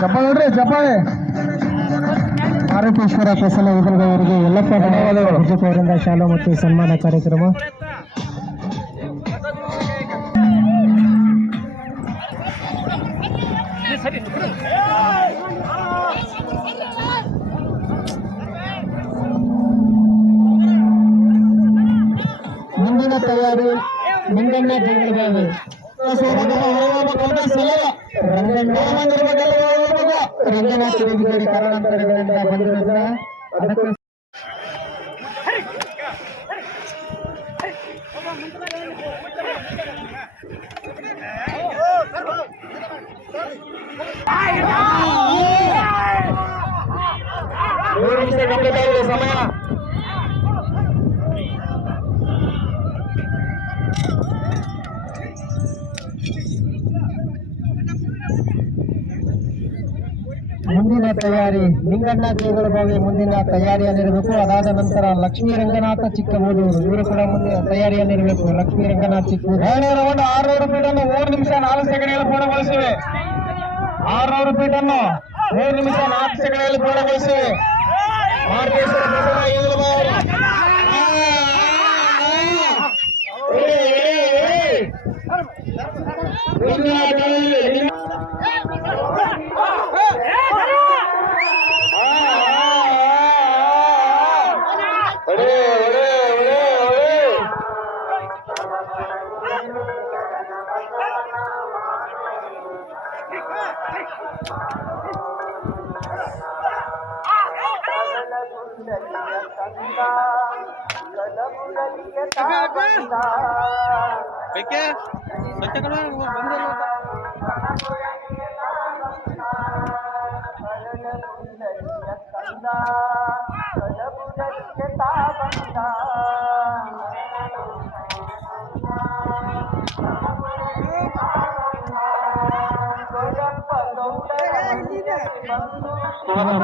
ಚಪ್ಪಾಳೆ ನೋಡ್ರಿ ಚಪ್ಪಾಳೆ. ಆರೋಪೇಶ್ವರ ಫಸಲ ಅವರಿಗೆ ಎಲ್ಲಪ್ಪ ಅವರಿಂದ ಶಾಲಾ ಮತ್ತು ಸನ್ಮಾನ ಕಾರ್ಯಕ್ರಮ. ಮುಂದಿನ ತಯಾರಿ ನಿಂಗಣ್ಣ ಜಗಳಬಾವಿ ರಂಗನಾಥ್ ವೇದಿಕೆಯ ಕಾರಣಾಂತರಗಳಿಂದ ಬಂದಿರೋದ್ರ ಅದಕ್ಕೆ ಸಮಯ. ಮುಂದಿನ ತಯಾರಿ ನಿಂಗಣ್ಣ ಜಗಳಬಾವಿ ಮುಂದಿನ ತಯಾರಿಯಲ್ಲಿರಬೇಕು. ಅದಾದ ನಂತರ ಲಕ್ಷ್ಮೀ ರಂಗನಾಥ ಚಿಕ್ಕಬೂದೂರು ಇವರು ಕೂಡ ಮುಂದಿನ ತಯಾರಿಯಲ್ಲಿರಬೇಕು. ಲಕ್ಷ್ಮೀ ರಂಗನಾಥ್ ಚಿಕ್ಕಬೂದೂರು 600 ಫೀಟನ್ನು 3 ನಿಮಿಷ 4 ಸೆಕೆಂಡ್ಗಳಲ್ಲಿ ಪೂರ್ಣಗೊಳಿಸಿವೆ. 600 ಫೀಟನ್ನು 3 ನಿಮಿಷ 4 ಸೆಕೆಂಡ್ಗಳಲ್ಲಿ ಪೂರ್ಣಗೊಳಿಸಿವೆ.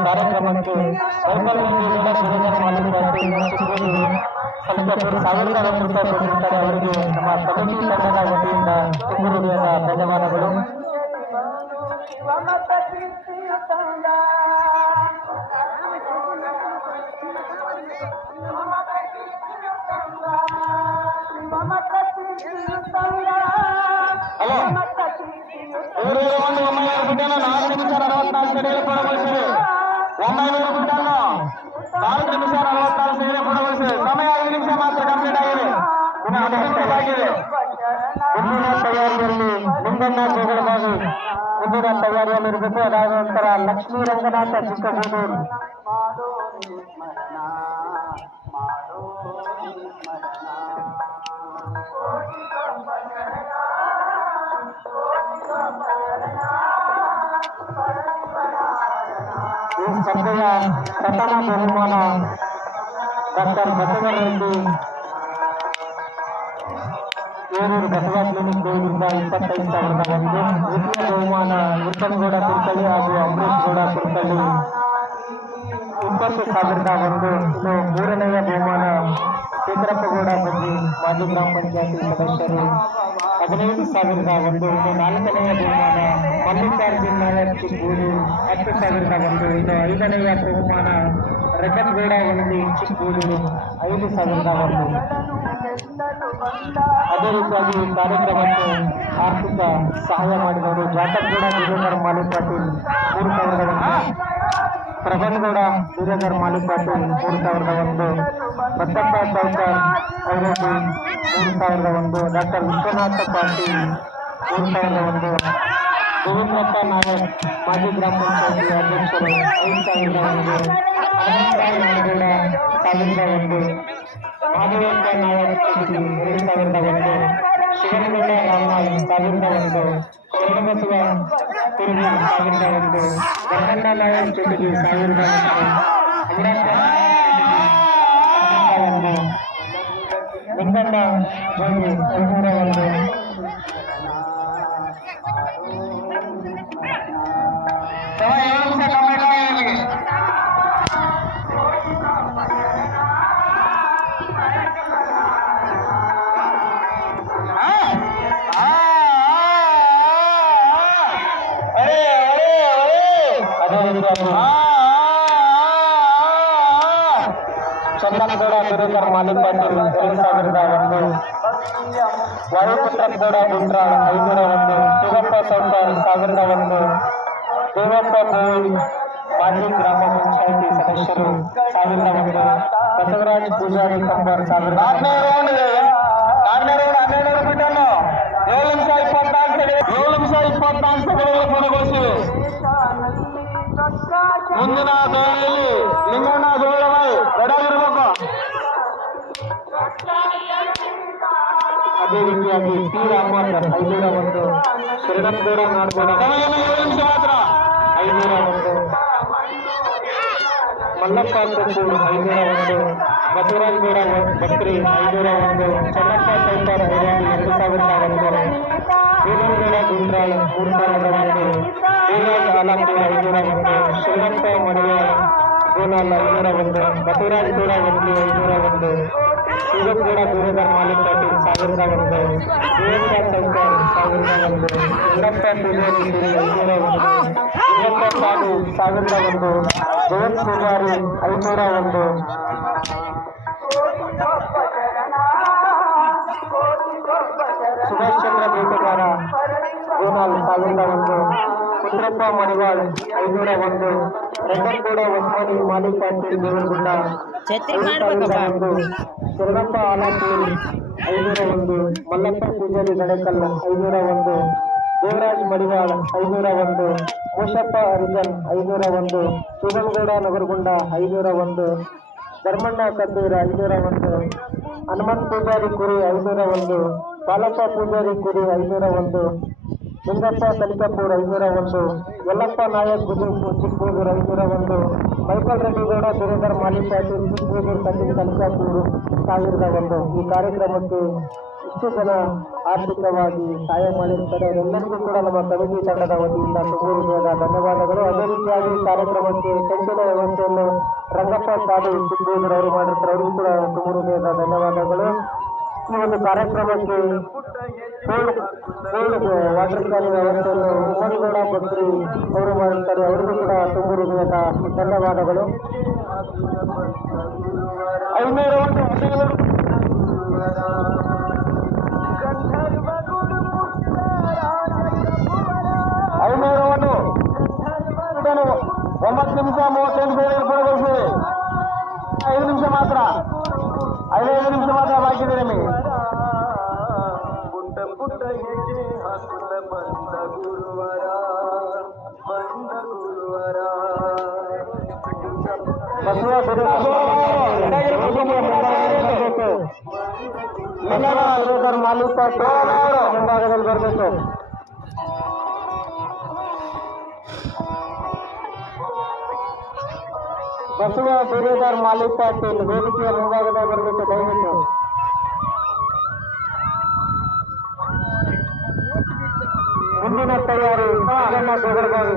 ಕಾರ್ಯಕ್ರಮಕ್ಕೆ ಅವರಿಗೆ ನಮ್ಮ ಕಮಿಟಿ ತಂಡದ ವತಿಯಿಂದ ತುಂಬುವುದಾದ ಧನ್ಯವಾದಗಳು. ನಿಂಗಣ್ಣ ಜಗಳಬಾವಿ ಮುಂದಿನ ತಯಾರಿಯಲ್ಲಿರಬೇಕು. ಅದಾದ ನಂತರ ಲಕ್ಷ್ಮೀ ರಂಗನಾಥ ಚಿಕ್ಕಬೂದೂರು ಈ ಸ್ಪರ್ಧೆಯ ಪ್ರಥಮ ಬಹುಮಾನ ಡಾಕ್ಟರ್ ಬಸವರೆಡ್ಡಿ ಏರೂರು ಬಸವ ಕ್ಲಿನಿಕ್ ದೇವರಿಂದ 25,001. ದ್ವಿತೀಯ ಬಹುಮಾನ ಉತ್ತಮಗೌಡ ಕುರ್ಕಳ್ಳಿ ಹಾಗೂ ಅಮರೇಶ್ ಗೌಡ ಕುರ್ಕಳ್ಳಿ 20,001. ಇನ್ನು ಮೂರನೆಯ ಬಹುಮಾನ ಚೇತರಪ್ಪಗೌಡ ಬಜ್ಜಿ ಮಾಜಿ ಗ್ರಾಮ ಪಂಚಾಯತಿ ಸದಸ್ಯರು 15,001. ಇನ್ನು ನಾಲ್ಕನೆಯ ಬಹುಮಾನ ಮಲ್ಲಿಕಾರ್ಜುನ್ ನಾಯಕ್ ಚಿಕ್ಕೂರು 10,001. ಇನ್ನು ಐದನೆಯ ಬಹುಮಾನ ರಜತ್ಗೌಡ ವನದಿ ಚಿಕ್ಕೂರು 5,001. ಅದೇ ರೀತಿಯಾಗಿ ಈ ಕಾರ್ಯಕ್ರಮಕ್ಕೆ ಆರ್ಥಿಕ ಸಹಾಯ ಮಾಡಿದವರು ಜಾತಕಗೌಡ ಬೀರೇಗರ್ ಮಾಲಿಕ್ ಪಾಟೀಲ್ 3,001, ಪ್ರಬಂಧಗೌಡ ಬೀರೇಗರ್ ಮಾಲಿಕ್ ಪಾಟೀಲ್ 3,001, ಬಸಪ್ಪ ಚೌಕರ್ ಐರೋಟಿ 3,001, ಡಾಕ್ಟರ್ ವಿಶ್ವನಾಥ ಪಾಟೀಲ್ 3,001, ಗೋವಿಂದಪ್ಪ ನಾಯಕ್ ಮಾಜಿ ಗ್ರಾಮ ಪಂಚಾಯತಿ ಅಧ್ಯಕ್ಷರು 5,001, ನಾಡಗೌಡ 1,001, ಮಾಧವಪ್ಪ ನಾಯಕ್ 2,001, ಶಿವನಗೌಡ ರಾಮನಾಥ್ 1,001, ಶರಣಬಸವ ಕುರುಬಿ 1,001, ಗಂಗಣ್ಣ ನಾಯಕ್ ಚುಟುಗಿ 1,001, ನಿಂಗಣ್ಣ ಜೋಗಿ 501. ರೀತಿಯಾಗಿ ಚಂದನಗೌಡ ಗುರುಕರ್ ಮಾಲಿಪಾಟೀಲ್ 2001, ವಾಯುಪುತ್ರ ಗೌಡ ಗುಂಡ್ರಾಳ್ 501, ಶಿವಪ್ಪ ಸೌಕರ್ 1001, ದೇವಪ್ಪ ಬೋಳಿ ಮಾಜಿ ಗ್ರಾಮ ಪಂಚಾಯಿತಿ ಸದಸ್ಯರು 1001, ಬಸವರಾಜ್ ಪೂಜಾರಿ ಕಂಬರ್ 1000. 7 ನಿಮಿಷ 24 ಸೆಕೆಂಡ್ಗಳು ಪೂರ್ಣಗೊಳಿಸಿವೆ. ಮುಂದಿನ ದಾರಿಯಲ್ಲಿ ಲಿಂಗಣ್ಣ ಜೋಳಬಾಯಿ ರೆಡಿಯಾಗಿರ್ಬೇಕು. ಅದೇ ರೀತಿಯಾಗಿ ಟಿ ರಾಮಚಂದ್ರ 501, ಶರಣಪ್ಪಗೌಡ ನಾಡಗೌಡ 7 ನಿಮಿಷ ಮಾತ್ರ 501, ಮಲ್ಲಪ್ಪ ಚಂದೂರು 501, ಬಸವರಾಜ್ ಗೌಡ ಬಕ್ರಿ 501, ಚನ್ನಪ್ಪ ಸೌಕರ್ 2001, ವೀರಗೌಡ ಗುಂಡ್ರಾಳ್ 3001, ದೇವರಾಜ್ ಆಲಂಬೂರ್ 501, ಶಿವಪ್ಪ ಮಡಿವಾಳ್ ಗೋನಾಲ್ 501, ಬಸವರಾಜ್ ಗೌಡ ವನ್ಲಿ 501, ಶಿವಗೌಡ ಗುರುಕರ್ ಮಾಲಿಪಾಟೀಲ್ 1001, ದೇವಪ್ಪ ಸೌಕರ್ 1001, ಇಂದ್ರಪ್ಪ ಪೂಜಾರಿ 501, ಇಂದ್ರಪ್ಪ ಸಾಧು 1001, ಜಗನ್ ಪೂಜಾರಿ 501, ಸುಭಾಷ್ ಚಂದ್ರ ಬೇಟೆಗಾರ ಗೋನಾಲ್ 1001, ಪುತ್ರಪ್ಪ ಮಡಿವಾಳ್ 501, ರೆಡ್ಡಗೌಡ ಹೊಸ್ಮನಿ ಮಾಲಿಪಾಟೀಲ್ ದೇವರಗುಡ್ಡ 501, ಶರಣಪ್ಪ ಆಲಾಪೂರಿ 501, ಮಲ್ಲಪ್ಪ ಪೂಜಾರಿ ಗಡಕಲ್ 501, ದೇವರಾಜ್ ಮಡಿವಾಳ್ 501, ಮೂಷಪ್ಪ ಹರಿಜನ್ 501, ಶಿವಗೌಡ ನಗರಗುಂಡ 501, ಧರ್ಮಣ್ಣ ಕದ್ದೂರ 501, ಹನುಮಂತ ಪೂಜಾರಿ ಕುರಿ 501, ಬಾಲಪ್ಪ ಪೂಜಾರಿ ಕುರಿ 501, ಲಿಂಗಪ್ಪ ಕಲಿಕಪುರ್ 501, ಯಲ್ಲಪ್ಪ ನಾಯಕ್ ಚಿಕ್ಕಬೂದೂರು 501, ಮೈಕಲ್ ರೆಡ್ಡಿ ಗೌಡ ಸುರೇಂದ್ರ ಮಾಲಿಪಾಟೀಲ್ ಚಿಕ್ಕಬೂದೂರು ಕಟ್ಟಿಂಗ್ ಕಲಿಕಾಪುರ್ 1001. ಈ ಕಾರ್ಯಕ್ರಮಕ್ಕೆ ಇಷ್ಟು ಜನ ಆರ್ಥಿಕವಾಗಿ ಸಹಾಯ ಮಾಡಿರ್ತಾರೆ. ಎಲ್ಲರಿಗೂ ಕೂಡ ನಮ್ಮ ಕಮಿಟಿ ತಂಡದ ವತಿಯಿಂದ ತುಂಬೂರು ಧನ್ಯವಾದಗಳು. ಅದೇ ರೀತಿಯಾಗಿ ಕಾರ್ಯಕ್ರಮಕ್ಕೆ ಟೆಂಟಿನ ವ್ಯವಸ್ಥೆಯನ್ನು ರಂಗಪ್ಪ ಸಾಧು ಚಿಕ್ಕಬೂದೂರು ಅವರು ಮಾಡಿರ್ತಾರೆ. ಅವರಿಗೂ ಕೂಡ ತುಂಬೂರು ಧನ್ಯವಾದಗಳು. ಈ ಒಂದು ಕಾರ್ಯಕ್ರಮಕ್ಕೆ ವಾಟರ್ ಕ್ಯಾನ್ ವ್ಯವಸ್ಥೆಯನ್ನು ಉಮ್ಮನಗೌಡ ಬಕ್ರಿ ಅವರು ಮಾಡಿರ್ತಾರೆ. ಅವರಿಗೂ ಕೂಡ ತುಂಬೂರು ಧನ್ಯವಾದಗಳು. 9 ನಿಮಿಷ 35 ಸೆಕೆಂಡ್ ಪೂರ್ಣಗೊಳಿಸಿವೆ. 5 ನಿಮಿಷ ಮಾತ್ರ 5 ನಿಮಿಷ ಮಾತ್ರ ಬಾಕಿ ಇದೆ ನಿಮಗೆ. ಮಾಲಿಪಾಟೀಲ್ ಮುಂಭಾಗದಲ್ಲಿ ಬರಬೇಕು. ಬಸವ ಬೇರೆದಾರ್ ಮಾಲಿಪಾಟೀಲ್ ವೇದಿಕೆಯ ಮುಂಭಾಗದಲ್ಲಿ ಬರಬೇಕು ದಯವಿಟ್ಟು. ಮುಂದಿನ ತಯಾರಿ ಸೋಗರಬಾವಿ.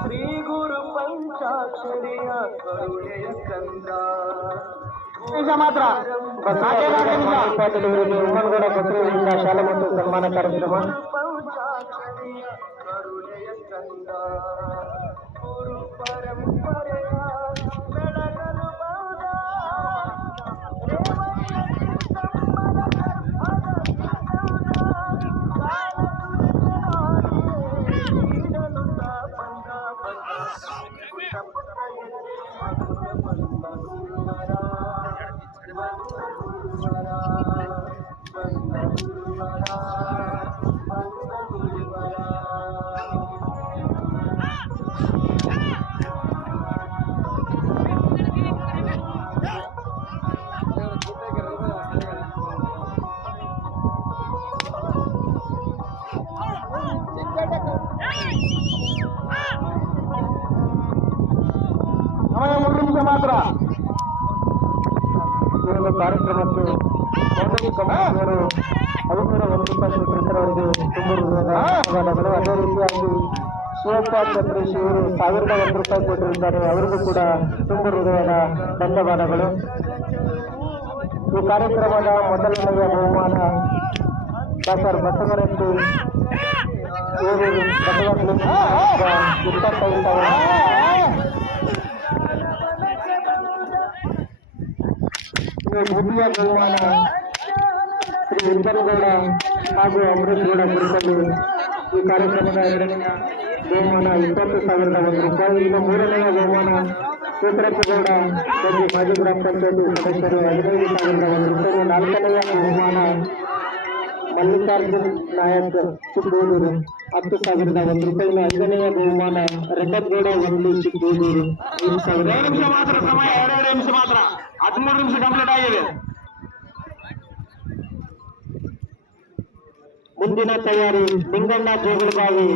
ಶ್ರೀ ಗುರು ಪಂಚಾಕ್ಷರಿಯ ಕರುಣೆಯ ಕಂದ ಮಾತ್ರ ಪಾಟೀಲ್ ಅವರಿಗೆ ಉಮ್ಮನಗೌಡ ಪತ್ರಿಕೆಯಿಂದ ಶಾಲೆ ಮತ್ತು ಸನ್ಮಾನ ಕಾರ್ಯಕ್ರಮ. ಮಾತ್ರ ಈ ಒಂದು ಕಾರ್ಯಕ್ರಮಕ್ಕೆ ಅವರು 501 ರೂಪಾಯಿ ಕೊಟ್ಟಿದ್ದವರಿಗೆ ತುಂಬೂರು ಧನ್ಯವಾದಗಳು. ಅದೇ ರೀತಿಯಾಗಿ ಶಿವಪ್ಪ ಚಂದ್ರೇಶ್ ಇವರು 1001 ರೂಪಾಯಿ ಕೊಟ್ಟಿದ್ದಾರೆ. ಅವರಿಗೂ ಕೂಡ ತುಂಬೂರು ಧನ್ಯವಾದಗಳು. ಈ ಕಾರ್ಯಕ್ರಮದ ಮೊದಲನೆಯ ಬಹುಮಾನ ಡಾಕ್ಟರ್ ಬಸವರೆಡ್ಡಿ ಊರೂರು ಬಸವ ಕ್ಲಬ್ 25,000. ದ್ವಿತೀಯ ಬಹುಮಾನ ಶ್ರೀ ಉತ್ತರಗೌಡ ಹಾಗೂ ಅಮರೇಶ್ ಗೌಡ ಕುರಿತಲ್ಲಿ ಈ ಕಾರ್ಯಕ್ರಮದ ಎರಡನೆಯ ಬಹುಮಾನ 20,001 ರೂಪಾಯಿ. ಇನ್ನು ಮೂರನೆಯ ಬಹುಮಾನ ಸೂತ್ರಪ್ಪಗೌಡ ಮಾಜಿ ಗ್ರಾಮ ಪಂಚಾಯತಿ ಸದಸ್ಯರು 15,001 ರೂಪಾಯಿ. ನಾಲ್ಕನೆಯ ಬಹುಮಾನ ಮಲ್ಲಿಕಾರ್ಜುನ್ ನಾಯಕ್ ಚಿಕ್ಕಬೂದೂರು 10,001 ರೂಪಾಯಿ. ಐದನೆಯ ಬಹುಮಾನ ರೆಡ್ಡಗೌಡ ಒಂದು ಚಿಕ್ಕಬೂದೂರು 5,000. 2 ನಿಮಿಷ ಮಾತ್ರ ಸಮಯ, 2 ನಿಮಿಷ ಮಾತ್ರ, 13 ನಿಮಿಷ ಕಂಪ್ಲೀಟ್ ಆಗಿದೆ. ಮುಂದಿನ ತಯಾರಿ ಲಿಂಗಣ್ಣ ಜೋಗಲಬಾವಿ